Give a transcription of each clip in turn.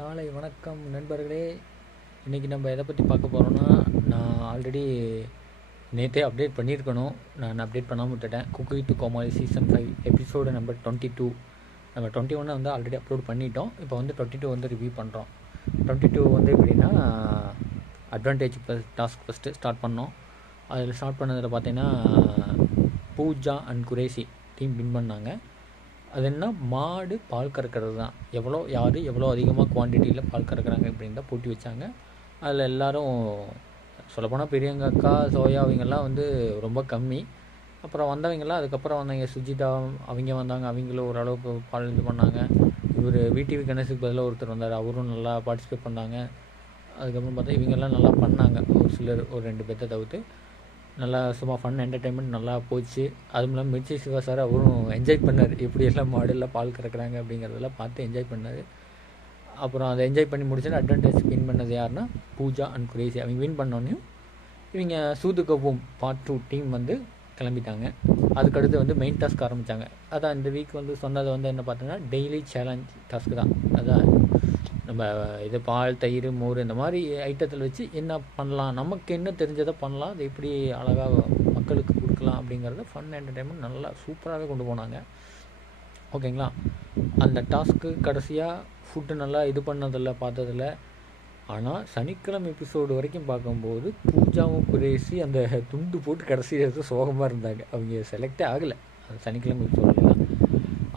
காலை வணக்கம் நண்பர்களே. இன்றைக்கி நம்ம எதை பற்றி பார்க்க போகிறோன்னா, நான் ஆல்ரெடி நேற்றே அப்டேட் பண்ணியிருக்கணும். நான் அப்டேட் பண்ணாமல் விட்டுட்டேன். Cooku with Comali season 5 episode number 22. நம்ம 21 வந்து ஆல்ரெடி அப்லோட் பண்ணிட்டோம். இப்போ வந்து 22 வந்து ரிவ்யூ பண்ணுறோம். 22 வந்து எப்படின்னா, advantage plus task first start பண்ணோம். அதில் ஸ்டார்ட் பண்ணதில் பார்த்தீங்கன்னா, Pooja and Qureshi team win பண்ணாங்க. அது என்ன, மாடு பால் கறக்கிறது தான். யார் எவ்வளோ அதிகமாக குவான்டிட்டியில் பால் கறக்கிறாங்க இப்படின்னு தான் போட்டி வச்சாங்க. அதில் எல்லோரும் சொல்லப்போனால் பெரியவங்க அக்கா சோயா அவங்கெல்லாம் வந்து ரொம்ப கம்மி. அப்புறம் வந்தவங்கெல்லாம் அதுக்கப்புறம் வந்தவங்க சுஜிதா அவங்க வந்தாங்க. அவங்களும் ஓரளவுக்கு பால் இது பண்ணாங்க. இவர் விடிவி கணேசுக்கு பதிலாக ஒருத்தர் வந்தார், அவரும் நல்லா பார்ட்டிசிபேட் பண்ணாங்க. அதுக்கப்புறம் பார்த்தா இவங்கெல்லாம் நல்லா பண்ணாங்க. ஒரு சிலர் ஒரு 2 பேர்த்தை தவிர்த்து நல்லா சும்மா ஃபன் என்டர்டெயின்மெண்ட் நல்லா போச்சு. அதுவும் இல்லாமல் மிர்ச்சி சிவா சார் அவரும் என்ஜாய் பண்ணார், எப்படியெல்லாம் மாடெல்லாம் பால் கறக்குறாங்க அப்படிங்கிறதெல்லாம் பார்த்து என்ஜாய் பண்ணார். அப்புறம் அதை என்ஜாய் பண்ணி முடிச்சுட்டு அட்வான்டேஜ் வின் பண்ணது யாருன்னா பூஜா அண்ட் குரேசி. அவங்க வின் பண்ணோன்னையும் இவங்க சூதுகவும் பார்ட் 2 டீம் வந்து கிளம்பிட்டாங்க. அதுக்கடுத்து வந்து மெயின் டாஸ்க் ஆரம்பித்தாங்க. அதான் இந்த வீக் வந்து சொன்னது வந்து என்ன பார்த்தீங்கன்னா, டெய்லி சேலஞ்ச் டாஸ்க்கு தான். அதான் நம்ம இது பால் தயிர் மோர் இந்த மாதிரி ஐட்டத்தில் வச்சு என்ன பண்ணலாம், நமக்கு என்ன தெரிஞ்சதை பண்ணலாம், அது எப்படி அழகாக மக்களுக்கு கொடுக்கலாம் அப்படிங்கிறத ஃபன் என்டர்டெயின்மெண்ட் நல்லா சூப்பராகவே கொண்டு போனாங்க. ஓகேங்களா. அந்த டாஸ்க்கு கடைசியாக ஃபுட்டு நல்லா இது பண்ணதில்லை பார்த்ததில்ல. ஆனால் சனிக்கிழமை எபிசோடு வரைக்கும் பார்க்கும்போது பூஜாவும் குரேசி அந்த துண்டு போட்டு கடைசி சோகமாக இருந்தாங்க. அவங்க செலக்டே ஆகலை அந்த சனிக்கிழமை எபிசோட்லாம்.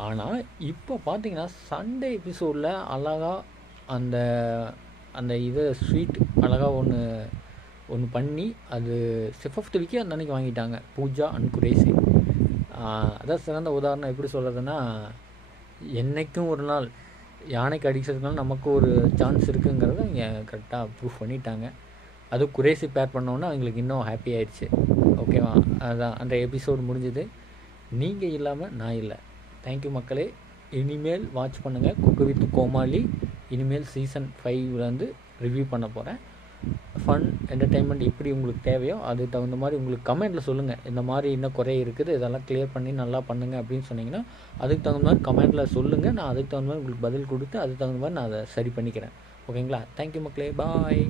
ஆனால் இப்போ பார்த்தீங்கன்னா சண்டே எபிசோடில் அழகாக அந்த அந்த இதை ஸ்வீட் அழகாக ஒன்று பண்ணி அது செஃப் ஆஃப் தி வீக்கே அந்த அன்றைக்கி வாங்கிட்டாங்க பூஜா அண்ட் குரேசி. அதான் சிறந்த உதாரணம். எப்படி சொல்கிறதுன்னா, என்றைக்கும் ஒரு நாள் யானைக்கு அடிக்கிறதுனால நமக்கு ஒரு சான்ஸ் இருக்குங்கிறத அவங்க கரெக்டாக ப்ரூஃப் பண்ணிட்டாங்க. அதுவும் குரேசி பேர் பண்ணோன்னா அவங்களுக்கு இன்னும் ஹாப்பி ஆயிடுச்சு. ஓகேவா. அதுதான் அந்த எபிசோடு முடிஞ்சுது. நீங்கள் இல்லாமல் நான் இல்லை. தேங்க்யூ மக்களே. இனிமேல் வாட்ச் பண்ணுங்கள் குக்கு வித் கோமாளி. இனிமேல் சீசன் 5 ரிவ்யூ பண்ண போகிறேன். ஃபன் என்டர்டெயின்மெண்ட் எப்படி உங்களுக்கு தேவையோ அதுக்கு தகுந்த மாதிரி உங்களுக்கு கமெண்ட்டில் சொல்லுங்கள். இந்த மாதிரி இன்னும் குறை இருக்குது, இதெல்லாம் கிளியர் பண்ணி நல்லா பண்ணுங்கள் அப்படின்னு சொன்னீங்கன்னா அதுக்கு தகுந்த மாதிரி கமெண்ட்டில் சொல்லுங்கள். நான் அதுக்கு தகுந்த மாதிரி உங்களுக்கு பதில் கொடுத்து அதுக்கு தகுந்த மாதிரி நான் அதை சரி பண்ணிக்கிறேன். ஓகேங்களா. தேங்க்யூ மக்களே. பாய்.